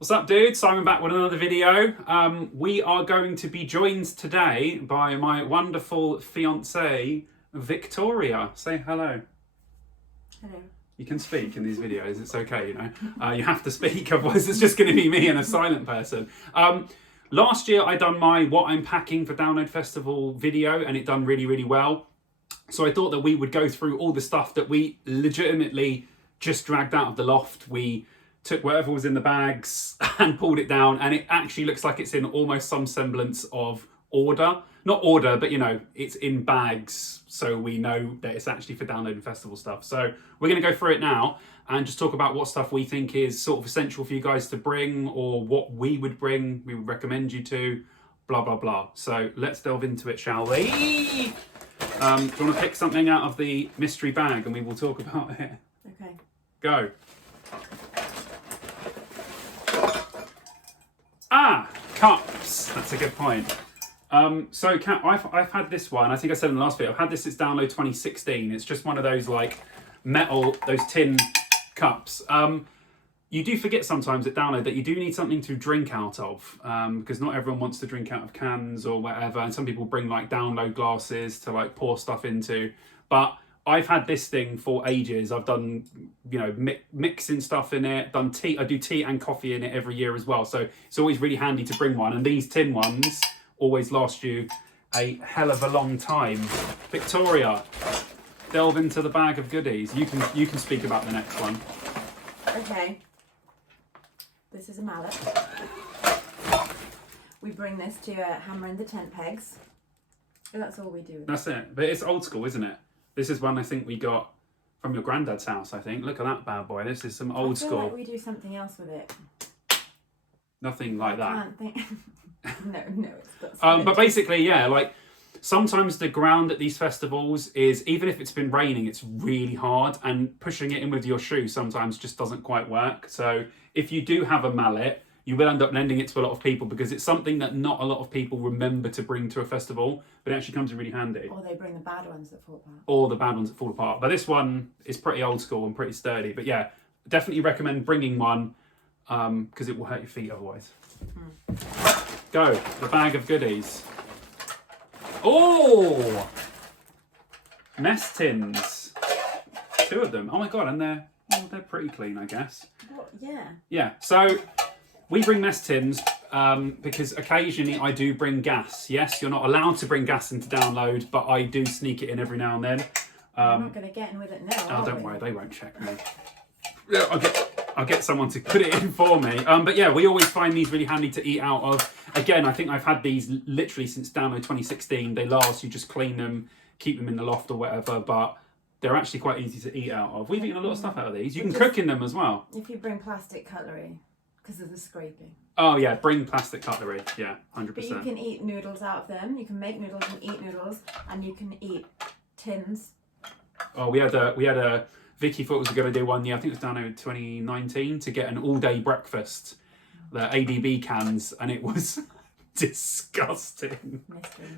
What's up, dude? Simon back with another video. We are going to be joined today by my wonderful fiancée, Victoria. Say hello. Hello. You can speak in these videos, it's okay, you know. You have to speak, otherwise it's just going to be me and a silent person. Last year I done my What I'm Packing for Download Festival video and it done really, really well. So I thought that we would go through all the stuff that we legitimately just dragged out of the loft. We took whatever was in the bags and pulled it down, and it actually looks like it's in almost some semblance of order. Not order, but you know, it's in bags, so we know that it's actually for downloading festival stuff. So we're going to go through it now and just talk about what stuff we think is sort of essential for you guys to bring, or what we would bring, we would recommend you to, blah, blah, blah. So let's delve into it, shall we? Do you want to pick something out of the mystery bag and we will talk about it? Okay. Go. Ah, cups. That's a good point. So Kat, I've had this one. I think I said in the last video. I've had this since download 2016. It's just one of those like metal, those tin cups. You do forget sometimes at download that you do need something to drink out of, because not everyone wants to drink out of cans or whatever. And some people bring like download glasses to like pour stuff into. But I've had this thing for ages. I've done, you know, mixing stuff in it, done tea. I do tea and coffee in it every year as well. So it's always really handy to bring one. And these tin ones always last you a hell of a long time. Victoria, delve into the bag of goodies. You can speak about the next one. Okay. This is a mallet. We bring this to hammer in the tent pegs. That's all we do. That's it. But it's old school, isn't it? This is one I think we got from your granddad's house, I think. Look at that bad boy. This is some old I feel school. like we do something else with it. Nothing like that. I can't think. no, it's got but basically, yeah, like sometimes the ground at these festivals is, even if it's been raining, it's really hard, and pushing it in with your shoe sometimes just doesn't quite work. So if you do have a mallet, you will end up lending it to a lot of people because it's something that not a lot of people remember to bring to a festival, but it actually comes in really handy. Or they bring the bad ones that fall apart. Or the bad ones that fall apart. But this one is pretty old school and pretty sturdy. But yeah, definitely recommend bringing one because it will hurt your feet otherwise. Go, the bag of goodies. Oh! Mess tins. 2 of them. Oh my god, and they're pretty clean, I guess. What? Yeah. Yeah, so we bring mess tins because occasionally I do bring gas. Yes, you're not allowed to bring gas into download, but I do sneak it in every now and then. I'm not going to get in with it now. Oh, don't worry, they won't check me. Yeah, I'll get someone to put it in for me. But yeah, we always find these really handy to eat out of. Again, I think I've had these literally since download 2016. They last, you just clean them, keep them in the loft or whatever, but they're actually quite easy to eat out of. We've eaten a lot of stuff out of these. You can cook in them as well. If you bring plastic cutlery, because of the scraping. Oh yeah, bring plastic cutlery. Yeah, 100%. But you can eat noodles out of them. You can make noodles and eat noodles, and you can eat tins. Oh, we had a Vicky thought was going to do one year. I think it was down in 2019 to get an all-day breakfast, the ADB cans, and it was disgusting.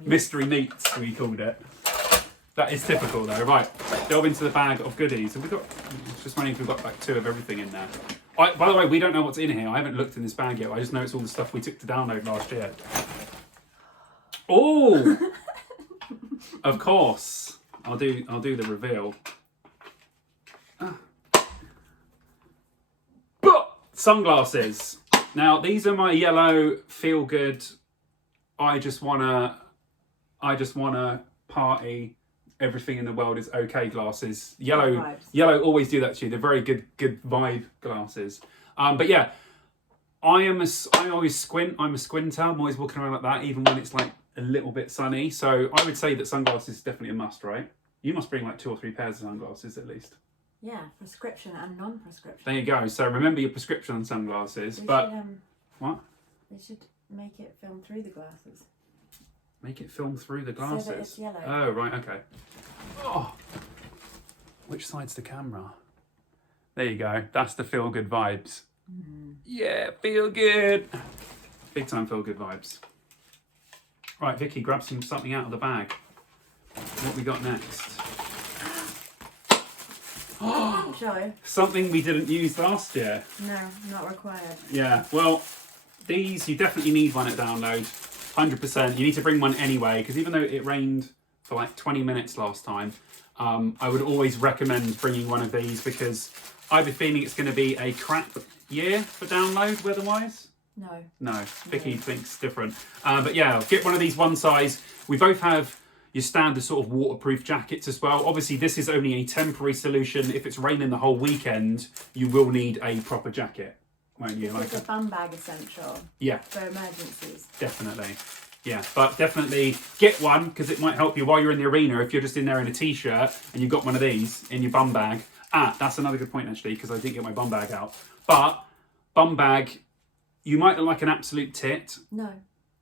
Mystery meats, we called it. That is typical though. Right, delve into the bag of goodies. Have we got? Just wondering if we've got like 2 of everything in there. By the way, we don't know what's in here. I haven't looked in this bag yet. I just know it's all the stuff we took to download last year. Oh, of course. I'll do the reveal. Sunglasses. Now these are my yellow feel good. I just wanna party. Everything in the world is okay glasses. Yellow always do that to you. They're very good vibe glasses. But yeah, I always squint. I'm a squinter. I'm always walking around like that, even when it's like a little bit sunny. So I would say that sunglasses is definitely a must, right? You must bring like 2 or 3 pairs of sunglasses at least. Yeah, prescription and non-prescription. There you go. So remember your prescription sunglasses. What? They should make it film through the glasses. Make it film through the glasses. So that it's yellow. Oh right, okay. Oh, which side's the camera? There you go. That's the feel good vibes. Yeah, feel good. Big time feel good vibes. Right, Vicky, grab something out of the bag. What we got next? Potential. Something we didn't use last year. No, not required. Yeah, well, these, you definitely need one at download. 100%. You need to bring one anyway, because even though it rained for like 20 minutes last time, I would always recommend bringing one of these because I have a feeling it's going to be a crap year for download weather-wise. No, Vicky thinks different. But yeah, get one of these one size. We both have your standard sort of waterproof jackets as well. Obviously, this is only a temporary solution. If it's raining the whole weekend, you will need a proper jacket, won't you? It's a bum bag essential. Yeah. For emergencies. Definitely. Yeah, but definitely get one because it might help you while you're in the arena. If you're just in there in a t-shirt and you've got one of these in your bum bag. That's another good point actually, because I didn't get my bum bag out. But bum bag, you might look like an absolute tit. No.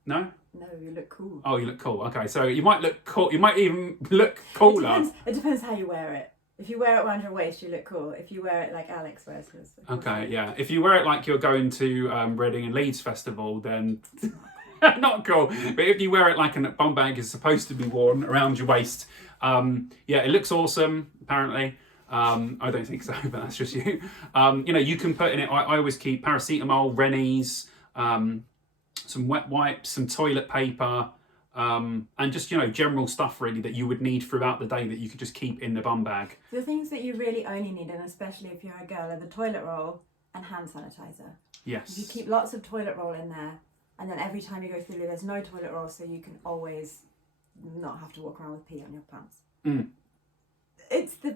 No? No, you look cool. Oh, you look cool. Okay, so you might look cool. You might even look cooler. It depends how you wear it. If you wear it around your waist, you look cool. If you wear it like Alex wears his. Okay, yeah. If you wear it like you're going to Reading and Leeds Festival, then not cool. But if you wear it like a bum bag is supposed to be worn around your waist, yeah, it looks awesome, apparently. I don't think so, but that's just you. You know, you can put in it, I always keep paracetamol, Rennies, some wet wipes, some toilet paper, and just, you know, general stuff really that you would need throughout the day that you could just keep in the bum bag. The things that you really only need, and especially if you're a girl, are the toilet roll and hand sanitizer. Yes. You keep lots of toilet roll in there, and then every time you go through there's no toilet roll, so you can always not have to walk around with pee on your pants. Mm. It's the...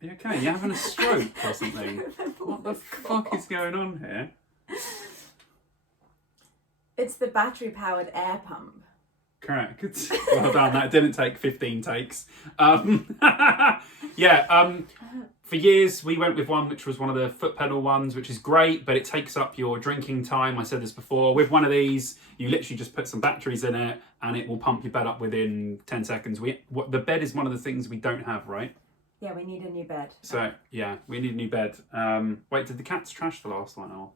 You okay? You're having a stroke or something? What the fuck is going on here? It's the battery-powered air pump. Correct. Well done. That didn't take 15 takes. Yeah. For years we went with one which was one of the foot pedal ones, which is great, but it takes up your drinking time. I said this before. With one of these, you literally just put some batteries in it, and it will pump your bed up within 10 seconds. The bed is one of the things we don't have, right? Yeah, we need a new bed. So yeah, we need a new bed. Wait, did the cats trash the last one? Or?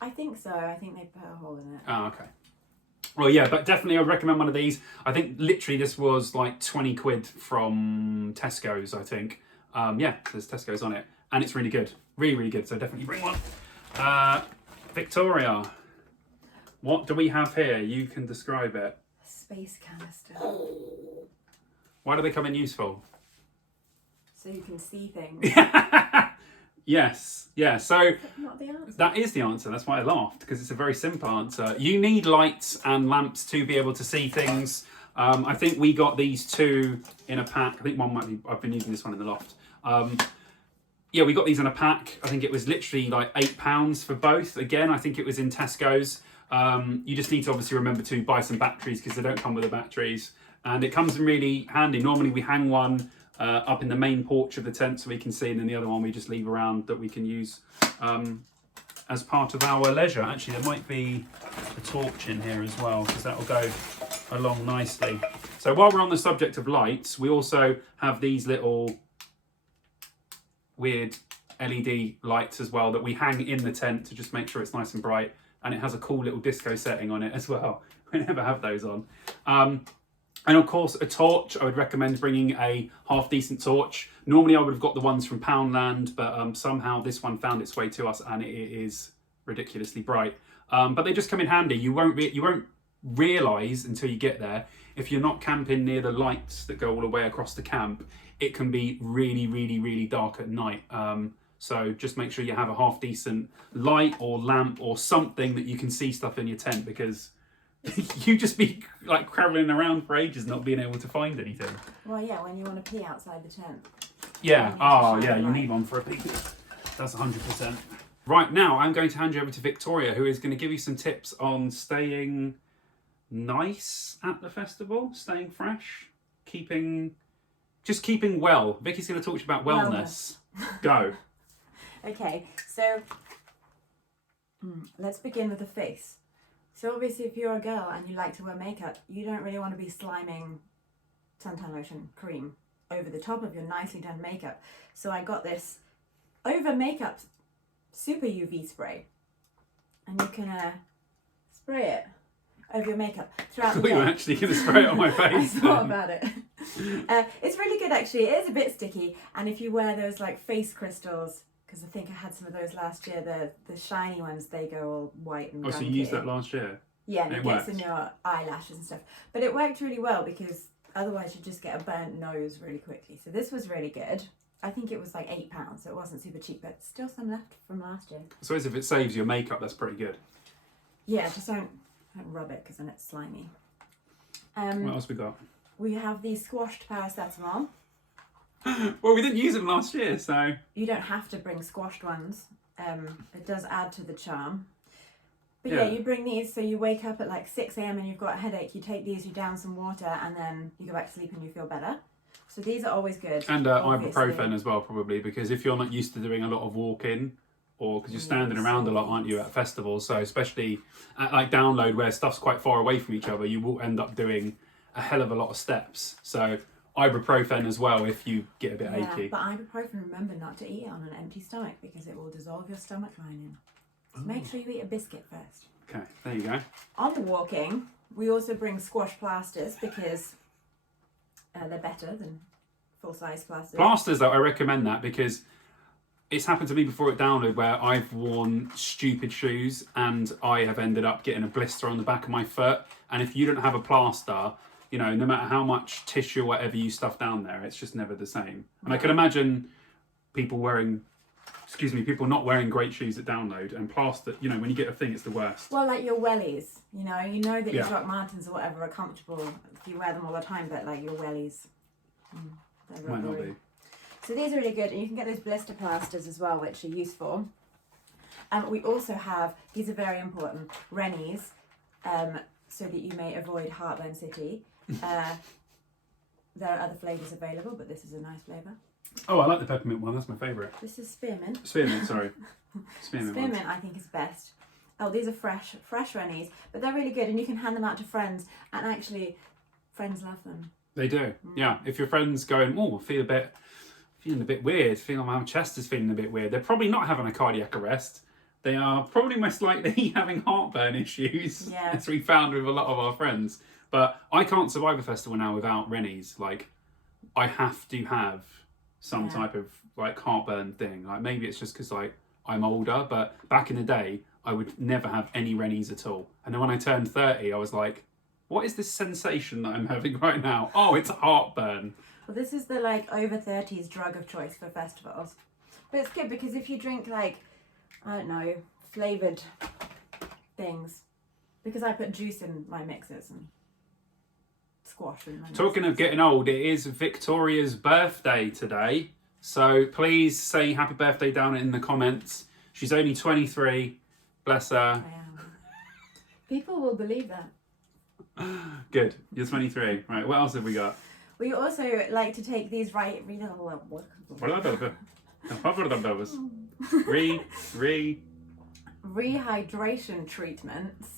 I think so. I think they put a hole in it. Oh, okay. Well, yeah, but definitely I would recommend one of these. I think literally this was like 20 quid from Tesco's, I think. Yeah, there's Tesco's on it. And it's really good. Really, really good. So definitely bring one. Victoria, what do we have here? You can describe it. A space canister. Why do they come in useful? So you can see things. Yes, yeah, so Not the answer. that is the answer. That's why I laughed, because it's a very simple answer. You need lights and lamps to be able to see things. I think we got these two in a pack. I think one might be, I've been using this one in the loft. Yeah, we got these in a pack. I think it was literally like £8 for both. Again, I think it was in Tesco's. You just need to obviously remember to buy some batteries because they don't come with the batteries. And it comes in really handy. Normally we hang one up in the main porch of the tent so we can see, and then the other one we just leave around that we can use as part of our leisure. Actually, there might be a torch in here as well, because that will go along nicely. So while we're on the subject of lights, we also have these little weird LED lights as well that we hang in the tent to just make sure it's nice and bright, and it has a cool little disco setting on it as well. We never have those on. And of course, a torch. I would recommend bringing a half decent torch. Normally I would have got the ones from Poundland, but somehow this one found its way to us and it is ridiculously bright. But they just come in handy. You won't realise until you get there, if you're not camping near the lights that go all the way across the camp, it can be really, really, really dark at night. So just make sure you have a half decent light or lamp or something that you can see stuff in your tent, because you just be like travelling around for ages not being able to find anything. Well, yeah, when you want to pee outside the tent. Yeah, oh yeah, you need one for a pee. That's 100%. Right, now I'm going to hand you over to Victoria, who is going to give you some tips on staying nice at the festival, staying fresh, keeping well. Vicky's going to talk to you about wellness. Go. Okay, so let's begin with the face. So obviously if you're a girl and you like to wear makeup, you don't really want to be sliming suntan lotion cream over the top of your nicely done makeup. So I got this over makeup super UV spray, and you can spray it over your makeup throughout I the thought you were day. actually going to spray it on my I face. thought about it. It's really good actually. It is a bit sticky, and if you wear those like face crystals, because I think I had some of those last year, the shiny ones, they go all white and Oh, so you gunky. used that last year? Yeah, and It it gets worked. in your eyelashes and stuff. But it worked really well because otherwise you just get a burnt nose really quickly. So this was really good. I think it was like £8, so it wasn't super cheap, but still some left from last year. I suppose if it saves your makeup, that's pretty good. Yeah, just don't rub it because then it's slimy. What else we got? We have the squashed paracetamol. Well, we didn't use them last year, so... You don't have to bring squashed ones. It does add to the charm. But Yeah. yeah, you bring these, so you wake up at like 6 a.m. and you've got a headache, you take these, you down some water, and then you go back to sleep and you feel better. So these are always good. And obviously. ibuprofen as well, probably, because if you're not used to doing a lot of walking, or because you're standing around a lot, aren't you, at festivals, so especially at like Download, where stuff's quite far away from each other, you will end up doing a hell of a lot of steps. So ibuprofen as well if you get a bit achy. But ibuprofen, remember not to eat it on an empty stomach because it will dissolve your stomach lining. So make sure you eat a biscuit first. Okay, there you go. On the walking, we also bring squash plasters because they're better than full-size plasters. Plasters, though, I recommend that because it's happened to me before at Download where I've worn stupid shoes and I have ended up getting a blister on the back of my foot. And if you don't have a plaster, you know, no matter how much tissue or whatever you stuff down there, it's just never the same. And I can imagine people people not wearing great shoes at Download, and plaster, you know, when you get a thing, it's the worst. Well, like your wellies, you know that your Yeah. Doc Martens or whatever are comfortable if you wear them all the time, but like your wellies, they're Might not rubbery. be. So these are really good, and you can get those blister plasters as well, which are useful. And we also have, these are very important, Rennies, so that you may avoid Heartburn City. There are other flavours available, but this is a nice flavour. Oh, I like the peppermint one. That's my favourite. This is spearmint. Spearmint, sorry. Spearmint ones. Spearmint, I think, is best. Oh, these are fresh Rennies, but they're really good, and you can hand them out to friends, and actually, friends love them. They do, yeah. If your friend's going, oh, feeling a bit weird, feeling my chest is feeling a bit weird, they're probably not having a cardiac arrest. They are probably most likely having heartburn issues, as we found with a lot of our friends. But I can't survive a festival now without Rennies. Like, I have to have some type of like heartburn thing. Like maybe it's just because like I'm older, but back in the day, I would never have any Rennies at all. And then when I turned 30, I was like, what is this sensation that I'm having right now? Oh, it's heartburn. Well, this is the like over 30s drug of choice for festivals. But it's good because if you drink like, I don't know, flavoured things, because I put juice in my mixes and squash in my Talking of getting old, it is Victoria's birthday today. So please say happy birthday down in the comments. She's only 23. Bless her. I am. People will believe that. Good. You're 23. Right, what else have we got? We also like to take these rehydration treatments.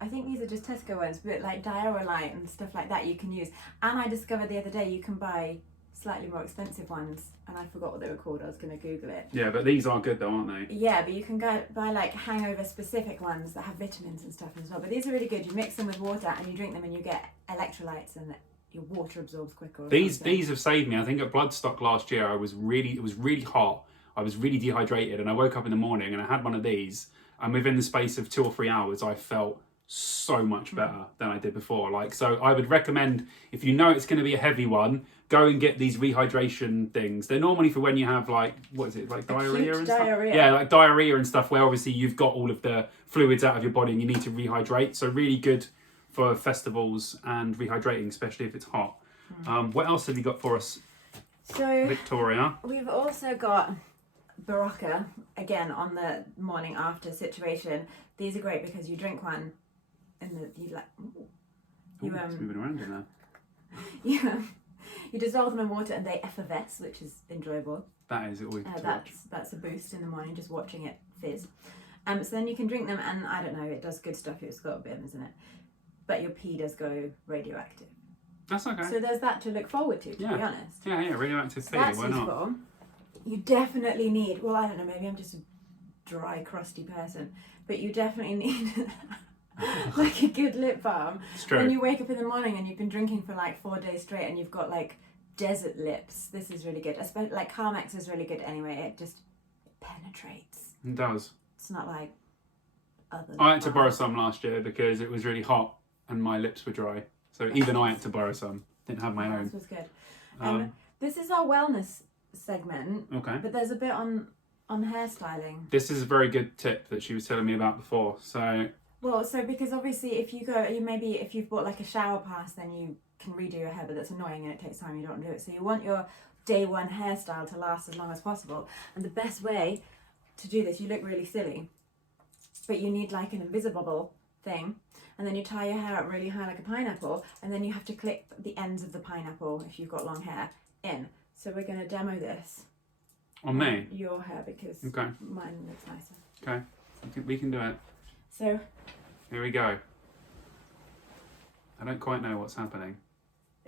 I think these are just Tesco ones, but like Diarrhea and stuff like that you can use. And I discovered the other day you can buy slightly more expensive ones, and I forgot what they were called. I was going to Google it. Yeah, but these are good though, aren't they? Yeah, but you can go buy like hangover specific ones that have vitamins and stuff as well. But these are really good. You mix them with water and you drink them and you get electrolytes and your water absorbs quicker. These have saved me. I think at Bloodstock last year it was really hot. I was really dehydrated and I woke up in the morning and I had one of these, and within the space of 2 or 3 hours I felt so much better than I did before. Like, so I would recommend, if you know it's going to be a heavy one, go and get these rehydration things. They're normally for when you have like, what is it, like diarrhea and stuff? Yeah, like diarrhea and stuff where obviously you've got all of the fluids out of your body and you need to rehydrate. So really good for festivals and rehydrating, especially if it's hot. What else have you got for us, So Victoria? we've also got Barocca, again on the morning after situation. These are great because you drink one and It's moving around in there. you dissolve them in water and they effervesce, which is enjoyable. That is always That's a boost in the morning, just watching it fizz. So then you can drink them, and I don't know, it does good stuff. It's got a bit, isn't it? But your pee does go radioactive. That's okay. So there's that to look forward to be honest. Yeah, radioactive pee, That's why not? useful. You definitely need, well, I don't know, maybe I'm just a dry, crusty person, but you definitely need like a good lip balm. It's true. When you wake up in the morning and you've been drinking for like 4 days straight and you've got like desert lips, this is really good. Especially like Carmex is really good anyway. It just penetrates. It does. It's not like other. I had to borrow some last year because it was really hot and my lips were dry. So even I had to borrow some. Didn't have my own. This was good. This is our wellness segment. Okay. But there's a bit on hairstyling. This is a very good tip that she was telling me about before. So. Well, so because obviously if you've bought like a shower pass, then you can redo your hair, but that's annoying and it takes time. You don't want to do it. So you want your day one hairstyle to last as long as possible. And the best way to do this, you look really silly, but you need like an invisible thing, and then you tie your hair up really high like a pineapple, and then you have to clip the ends of the pineapple if you've got long hair in. So we're going to demo this On me? your hair because Okay. mine looks nicer. Okay. We can do it. So Here we go. I don't quite know what's happening.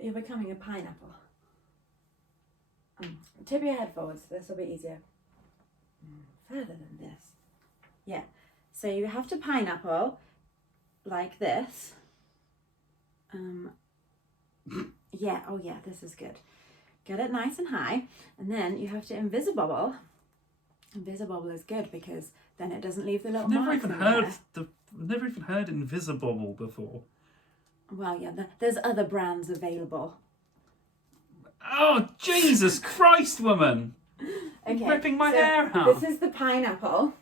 you're becoming a pineapple. Tip your head forwards. This will be easier. Further than this. Yeah. So you have to pineapple like this. Yeah. Oh yeah. This is good. Get it nice and high, and then you have to Invisibobble. Invisibobble is good because then it doesn't leave the little marks in there. Never even heard Invisibobble before. Well, yeah. There's other brands available. Oh, Jesus Christ, woman! Okay, Ripping my so hair out. This is the pineapple.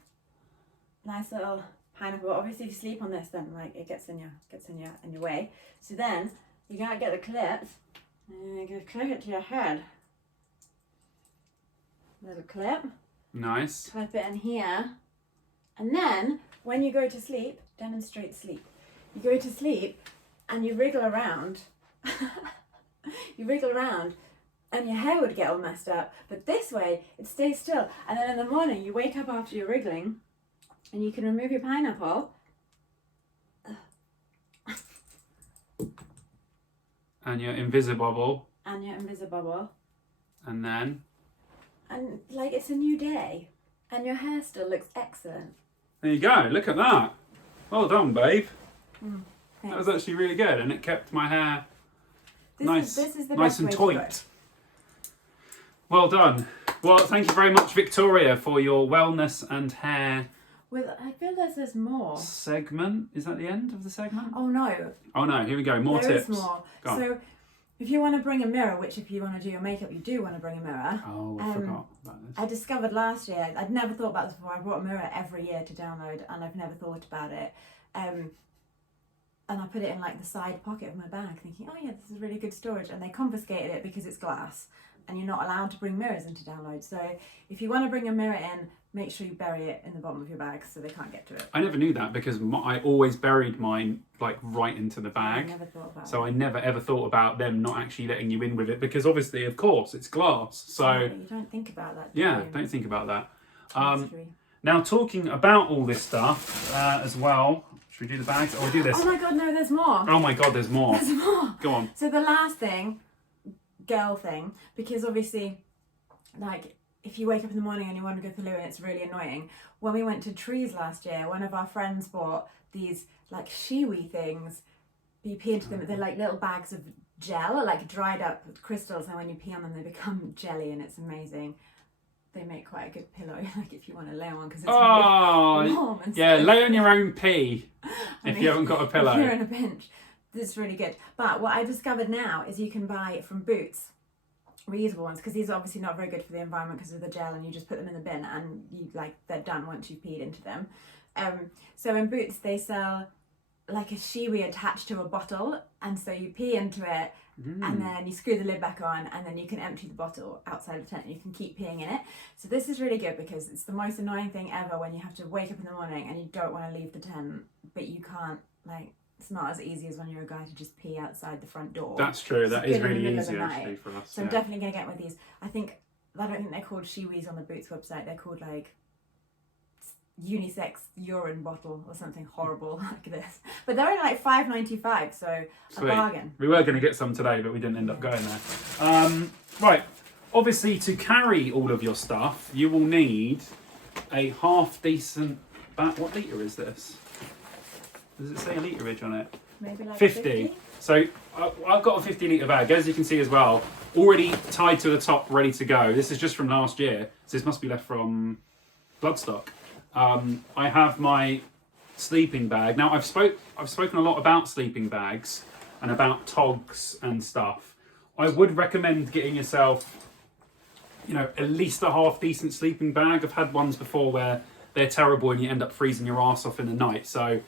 Nice little pineapple. Obviously, if you sleep on this, then like it gets in your way. So then you gotta get the clips and you gotta clip it to your head. Little clip. Nice. Clip it in here, and then when you go to sleep, demonstrate sleep. You go to sleep and you wriggle around. You wriggle around. And your hair would get all messed up, but this way it stays still. And then in the morning you wake up after you're wriggling, and you can remove your pineapple. And your Invisibobble. And your Invisibobble. And then. And like it's a new day, and your hair still looks excellent. There you go. Look at that. Well done, babe. That Thanks. was actually really good, and it kept my hair This is the nice best and way to do tight. it. Well done. Well, thank you very much, Victoria, for your wellness and hair I feel there's more. segment. Is that the end of the segment? Oh no. Oh no, here we go. More There tips. is more. Go on. So if you want to bring a mirror, which if you want to do your makeup, you do want to bring a mirror. Oh, I forgot about this. I discovered last year, I'd never thought about this before, I brought a mirror every year to download and I've never thought about it. And I put it in like the side pocket of my bag thinking, oh yeah, this is really good storage. And they confiscated it because it's glass and you're not allowed to bring mirrors into download. So if you want to bring a mirror in, make sure you bury it in the bottom of your bag so they can't get to it. I never knew that because I always buried mine like right into the I bag. never thought about So it. I never ever thought about them not actually letting you in with it because obviously, of course, it's glass. So Yeah, you don't think about that. do yeah, you? don't think about that. Mystery. Now talking about all this stuff as well. Should we do the bags? Or we do this? Oh my god, no, there's more. Oh my god, there's more. There's more. Go on. So the last thing, girl thing, because obviously, like, if you wake up in the morning and you want to go to the loo and it's really annoying. When we went to Trees last year, one of our friends bought these like shiwi things. You pee into them, they're like little bags of gel, like dried up crystals, and when you pee on them they become jelly and it's amazing. They make quite a good pillow, like if you want to lay on one because it's really warm and yeah, stuff. lay on your own pee I if mean, you haven't got a If you're pillow. in a pinch, this is really good. But what I discovered now is you can buy from Boots reusable ones because these are obviously not very good for the environment because of the gel, and you just put them in the bin and you like they're done once you've peed into them. So in Boots they sell like a shiwi attached to a bottle, and so you pee into it and then you screw the lid back on and then you can empty the bottle outside of the tent and you can keep peeing in it. So this is really good because it's the most annoying thing ever when you have to wake up in the morning and you don't want to leave the tent but you can't, like, it's not as easy as when you're a guy to just pee outside the front door. That's true. That is Good in the really middle of the easy night. actually for us. So I'm definitely going to get one of these. I don't think they're called shiwis on the Boots website. They're called like unisex urine bottle or something horrible like this. But they're only like $5.95, so Sweet. a bargain. We were going to get some today, but we didn't end up going there. Right. Obviously, to carry all of your stuff, you will need a half decent. What litre is this? Does it say a litre on it? Maybe like 50. So I've got a 50 litre bag, as you can see as well, already tied to the top, ready to go. This is just from last year, so this must be left from Bloodstock. I have my sleeping bag. Now I've spoken a lot about sleeping bags and about togs and stuff. I would recommend getting yourself, at least a half decent sleeping bag. I've had ones before where they're terrible and you end up freezing your ass off in the night. So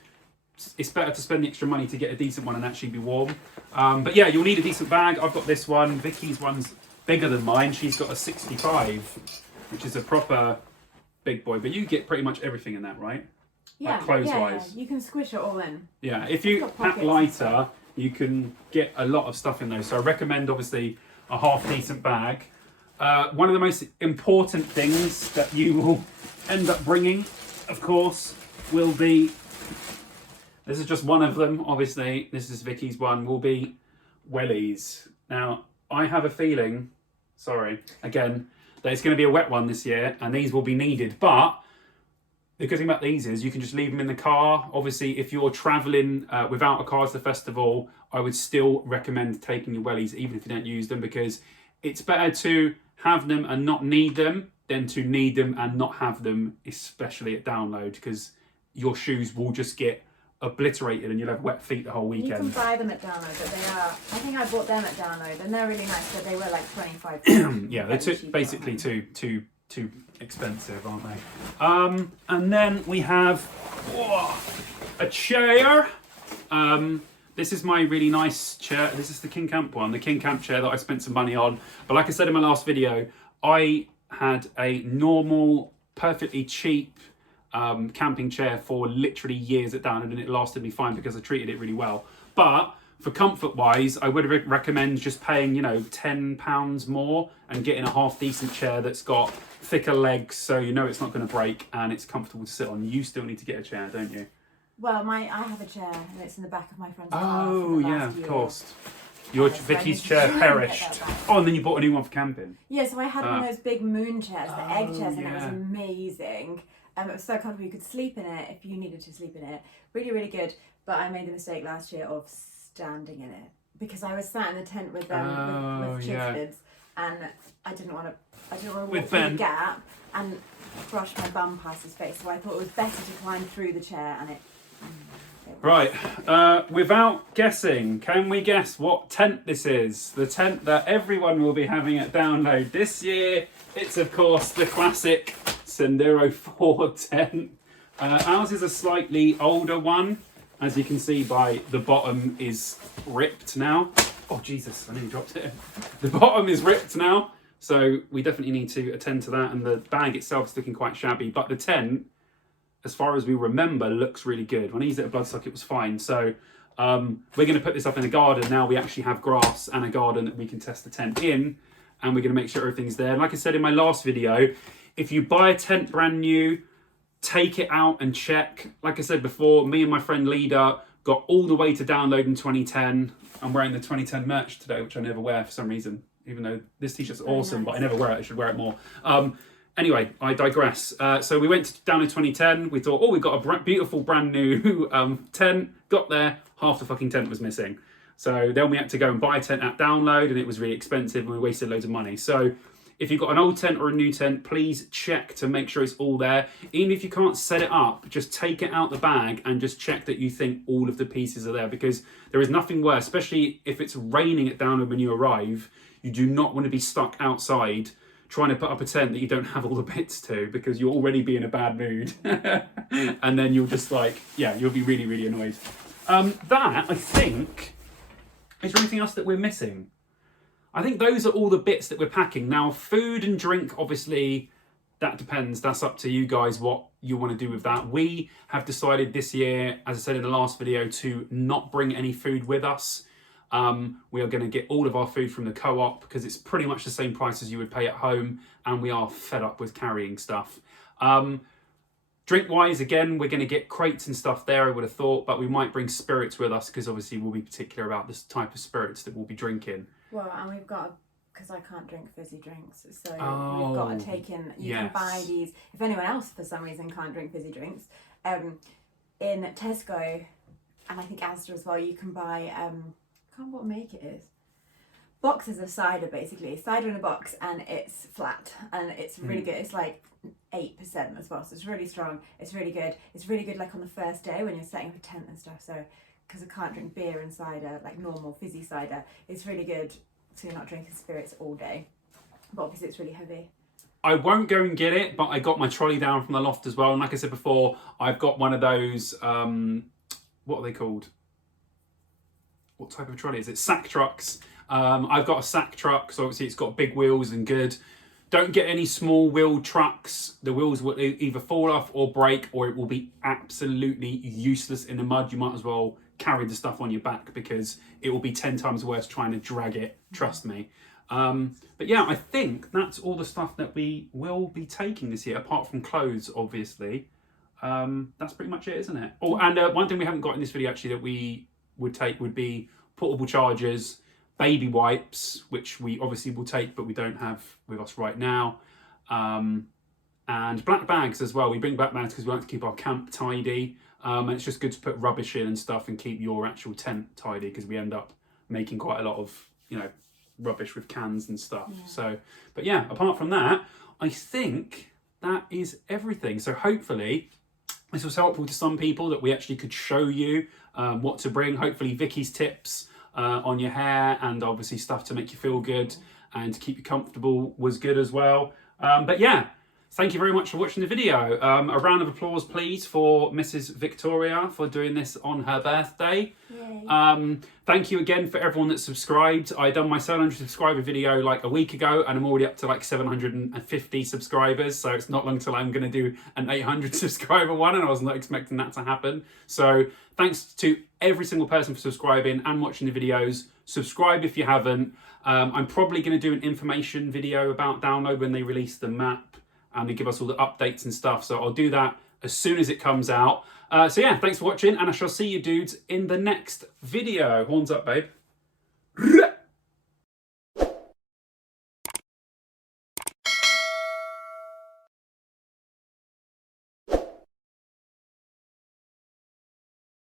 it's better to spend the extra money to get a decent one and actually be warm. But yeah, you'll need a decent bag. I've got this one. Vicky's one's bigger than mine. She's got a 65, which is a proper big boy. But you get pretty much everything in that, right? Yeah, like clothes-wise. You can squish it all in. Yeah, if you pack lighter, you can get a lot of stuff in those. So I recommend, obviously, a half decent bag. One of the most important things that you will end up bringing, of course, will be, this is just one of them, obviously, this is Vicky's one, will be wellies. Now, I have a feeling, again, that it's going to be a wet one this year, and these will be needed, but the good thing about these is you can just leave them in the car. Obviously, if you're travelling without a car to the festival, I would still recommend taking your wellies, even if you don't use them, because it's better to have them and not need them than to need them and not have them, especially at download, because your shoes will just get obliterated and you'll have wet feet the whole weekend. You can buy them at download, but they are, I think I bought them at download and they're really nice, but they were like 25. Yeah, they're basically too expensive, aren't they? And then we have a chair. This is my really nice chair. This is the King Camp one, the King Camp chair that I spent some money on. But like I said in my last video, I had a normal, perfectly cheap camping chair for literally years at Download, and it lasted me fine because I treated it really well. But for comfort wise, I would recommend just paying, £10 more and getting a half decent chair that's got thicker legs, so it's not going to break and it's comfortable to sit on. You still need to get a chair, don't you? Well, I have a chair and it's in the back of my friend's car. Oh yeah, of course. Your Vicky's chair perished. Oh, and then you bought a new one for camping. Yeah, so I had one of those big moon chairs, the egg chairs, and yeah. it was amazing. It was so comfortable. You could sleep in it if you needed to sleep in it. Really, really good. But I made the mistake last year of standing in it because I was sat in the tent with with kids, and I didn't want to walk through the gap and brush my bum past his face. So I thought it was better to climb through the chair, and it. Right, without guessing, can we guess what tent this is? The tent that everyone will be having at Download this year. It's of course the classic Sendero 4 tent. Ours is a slightly older one, as you can see by the bottom is ripped now. Oh Jesus, I nearly dropped it. The bottom is ripped now, so we definitely need to attend to that, and the bag itself is looking quite shabby, but the tent, as far as we remember, looks really good. When I used it at Bloodstock, it was fine. So we're going to put this up in the garden now. We actually have grass and a garden that we can test the tent in, and we're going to make sure everything's there. And like I said in my last video, if you buy a tent brand new, take it out and check. Like I said before, me and my friend Lida got all the way to Download in 2010. I'm wearing the 2010 merch today, which I never wear for some reason, even though this t-shirt's awesome, nice. But I never wear it. I should wear it more. Anyway, I digress. So we went down in 2010. We thought, we've got a beautiful brand new tent. Got there, half the fucking tent was missing. So then we had to go and buy a tent at Download, and it was really expensive, and we wasted loads of money. So if you've got an old tent or a new tent, please check to make sure it's all there. Even if you can't set it up, just take it out the bag and just check that you think all of the pieces are there, because there is nothing worse, especially if it's raining at Download when you arrive. You do not want to be stuck outside trying to put up a tent that you don't have all the bits to, because you'll already be in a bad mood. And then you'll just you'll be really, really annoyed. That, I think, is there anything else that we're missing? I think those are all the bits that we're packing. Now, food and drink, obviously, that depends. That's up to you guys what you want to do with that. We have decided this year, as I said in the last video, to not bring any food with us. We are going to get all of our food from the co-op because it's pretty much the same price as you would pay at home, and we are fed up with carrying stuff. Drink wise, again, we're going to get crates and stuff there, I would have thought, but we might bring spirits with us because obviously we'll be particular about this type of spirits that we'll be drinking. Well, and we've got, because I can't drink fizzy drinks, so we've got to take in, you can buy these, if anyone else for some reason can't drink fizzy drinks, in Tesco, and I think Asda as well, you can buy, I can't remember what make it is. Boxes of cider, basically. Cider in a box, and it's flat, and it's really good. It's like 8% as well, so it's really strong. It's really good. It's really good like on the first day when you're setting up a tent and stuff, so because I can't drink beer and cider, like normal fizzy cider, it's really good so you're not drinking spirits all day. But obviously it's really heavy. I won't go and get it, but I got my trolley down from the loft as well. And like I said before, I've got one of those, what are they called? What type of trolley is it? Sack trucks. I've got a sack truck, so obviously it's got big wheels and good. Don't get any small wheel trucks. The wheels will either fall off or break, or it will be absolutely useless in the mud. You might as well carry the stuff on your back because it will be 10 times worse trying to drag it, trust me. But yeah, I think that's all the stuff that we will be taking this year, apart from clothes, obviously. That's pretty much it, isn't it? Oh, and one thing we haven't got in this video actually that we would take would be portable chargers, baby wipes, which we obviously will take, but we don't have with us right now. And black bags as well. We bring black bags because we like to keep our camp tidy. And it's just good to put rubbish in and stuff and keep your actual tent tidy because we end up making quite a lot of, you know, rubbish with cans and stuff. Yeah. So, but yeah, apart from that, I think that is everything. So hopefully this was helpful to some people that we actually could show you what to bring. Hopefully Vicky's tips on your hair and obviously stuff to make you feel good and to keep you comfortable was good as well. But yeah, thank you very much for watching the video. A round of applause, please, for Mrs. Victoria for doing this on her birthday. Yay. Thank you again for everyone that subscribed. I done my 700 subscriber video like a week ago, and I'm already up to like 750 subscribers. So it's not long till I'm going to do an 800 subscriber one, and I was not expecting that to happen. So thanks to every single person for subscribing and watching the videos. Subscribe if you haven't. I'm probably going to do an information video about Download when they release the map and they give us all the updates and stuff. So I'll do that as soon as it comes out. So yeah, thanks for watching, and I shall see you dudes in the next video. Horns up, babe.